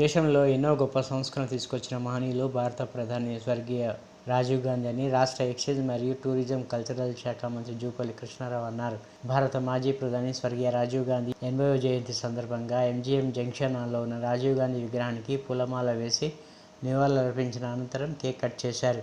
దేశంలో ఎన్నో గొప్ప సంస్కరణ తీసుకొచ్చిన మహనీయులు భారత ప్రధాని స్వర్గీయ రాజీవ్ గాంధీ అని రాష్ట్ర ఎక్సైజ్ మరియు టూరిజం కల్చరల్ శాఖ మంత్రి జూపల్లి కృష్ణారావు అన్నారు. భారత మాజీ ప్రధాని స్వర్గీయ రాజీవ్ గాంధీ ఎనభైవ జయంతి సందర్భంగా ఎంజీఎం జంక్షన్లో ఉన్న రాజీవ్ గాంధీ విగ్రహానికి పూలమాల వేసి నివాళులర్పించిన అనంతరం కేక్ కట్ చేశారు.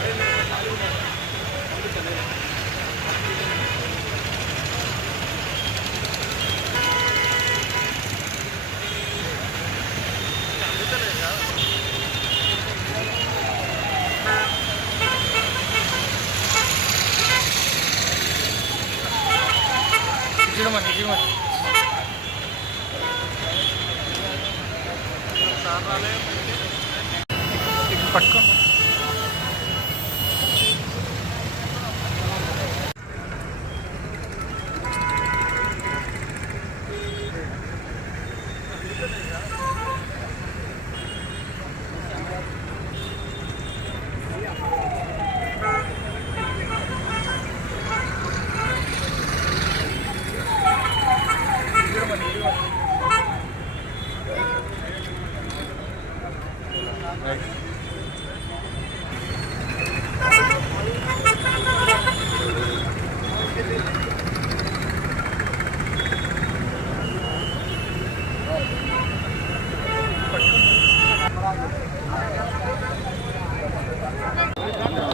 చూడమని చూడమని పట్టుకోండి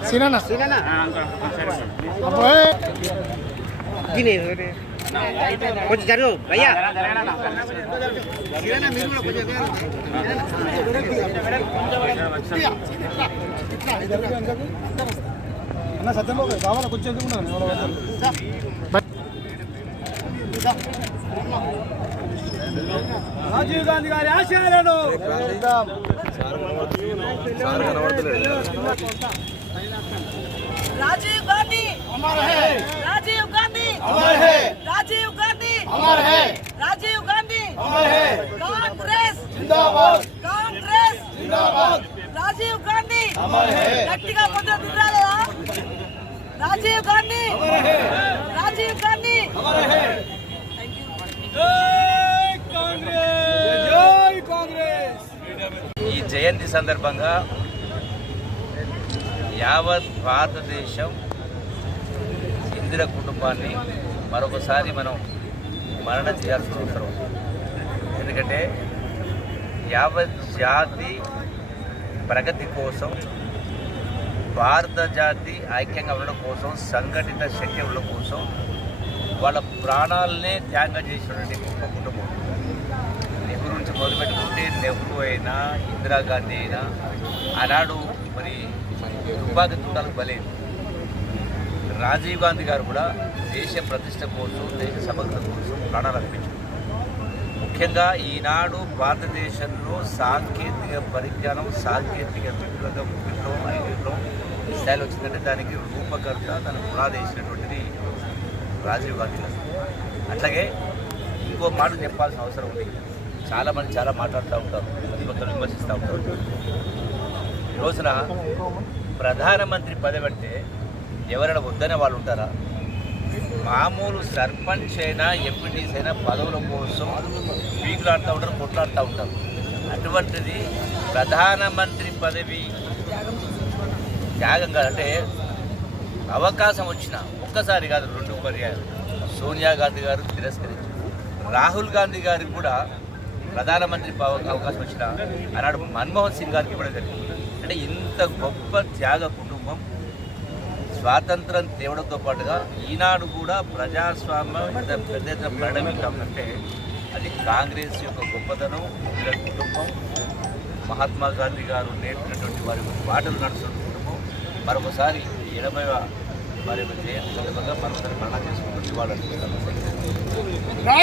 Sina na. Sina na. Ah, ang kakasarin. Dineho rin. కొంచెం జరుగు భయ్యా. అన్న సత్యంబాబు కావాలా కొంచెం ఎదుగున్నాను రాజీవ్ గాంధీ! గారి ఆశయాలను రాజీవ్ గాంధీ! రాజీవ్ గాంధీ अमर है राजीव गांधी अमर है राजीव गांधी अमर है कांग्रेस जिंदाबाद कांग्रेस जिंदाबाद రాజీవ్ గాంధీ అమర్ హే గట్టిగా పొద్దు దిగాలేదా రాజీవ్ గాంధీ రాజీవ్ గాంధీ अमर है जय कांग्रेस जय कांग्रेस ఈ జయంతి సందర్భంగా యావత్ భారతదేశం ఇందిర కుటుంబాన్ని మరొకసారి మనం మరణ చేయాల్సిన అవసరం. ఎందుకంటే యావత్ జాతి ప్రగతి కోసం భారత జాతి ఐక్యంగా ఉండడం కోసం సంఘటిత శక్తి ఉండడం కోసం వాళ్ళ ప్రాణాలనే త్యాగం చేసినటువంటి గొప్ప కుటుంబం. నెహ్రూ నుంచి మొదలుపెట్టుకుంటే నెహ్రూ అయినా ఇందిరాగాంధీ అయినా ఆనాడు మరి తుపాకీ తుండాలకు బలేదు. రాజీవ్ గాంధీ గారు కూడా దేశ ప్రతిష్ట కోసం దేశ సమగ్రత కోసం ప్రాణాలు అర్పించారు. ముఖ్యంగా ఈనాడు భారతదేశంలో సాంకేతిక పరిజ్ఞానం సాంకేతిక విప్లవం విప్లవం అనే విప్లవం స్థాయిలో వచ్చిందంటే దానికి రూపకర్త తన పునాది వేసినటువంటిది రాజీవ్ గాంధీ గారు. అట్లాగే ఇంకో మాట చెప్పాల్సిన అవసరం ఉంది. చాలామంది చాలా మాట్లాడుతూ ఉంటారు ప్రతిపక్షాలు విమర్శిస్తూ ఉంటారు. ఈ రోజున ప్రధానమంత్రి పదవి అంటే ఎవరైనా వద్దనే వాళ్ళు ఉంటారా? మామూలు సర్పంచ్ అయినా ఎంపీటీస్ అయినా పదవుల కోసం పీకులాడుతూ ఉంటారు కొట్లాడుతూ ఉంటారు. అటువంటిది ప్రధానమంత్రి పదవి త్యాగం కాదు. అంటే అవకాశం వచ్చిన ఒక్కసారి కాదు రెండు పర్యాలు సోనియా గాంధీ గారు తిరస్కరించారు. రాహుల్ గాంధీ గారికి కూడా ప్రధానమంత్రి పవ- అవకాశం వచ్చిన ఆనాడు మన్మోహన్ సింగ్ గారికి ఇవ్వడం జరిగింది. అంటే ఇంత గొప్ప త్యాగ కుటుంబం స్వాతంత్రం తేవడంతో పాటుగా ఈనాడు కూడా ప్రజాస్వామ్యం ఇంత పెద్ద ఎత్తున పరిణమించాలంటే అది కాంగ్రెస్ యొక్క గొప్పతనం వీళ్ళ కుటుంబం మహాత్మా గాంధీ గారు నేర్పినటువంటి వారి బాటలు నడుస్తున్న కుటుంబం. మరొకసారి ఎనభైవ మరి జయంతి సందర్భంగా మరొకసారి మరణ చేసుకుంటూ ఇవ్వాలనుకుంటున్నాను